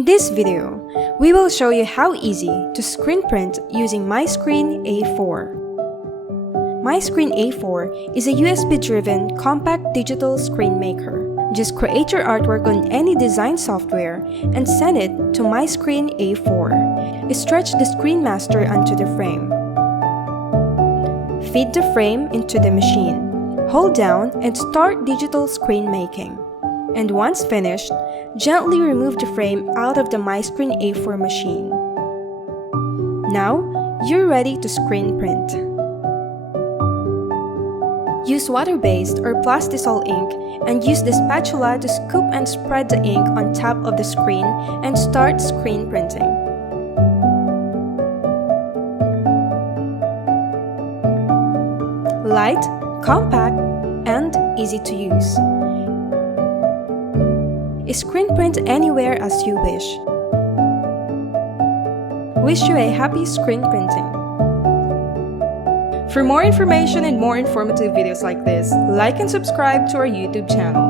In this video, we will show you how easy to screen print using MiScreen A4. MiScreen A4 is a USB-driven compact digital screen maker. Just create your artwork on any design software and send it to MiScreen A4. Stretch the screen master onto the frame. Feed the frame into the machine. Hold down and start digital screen making. And once finished, gently remove the frame out of the MiScreen A4 machine. Now, you're ready to screen print. Use water-based or plastisol ink and use the spatula to scoop and spread the ink on top of the screen and start screen printing. Light, compact, and easy to use. Screen print anywhere as you wish. Wish you a happy screen printing. For more information and more informative videos like this, like and subscribe to our YouTube channel.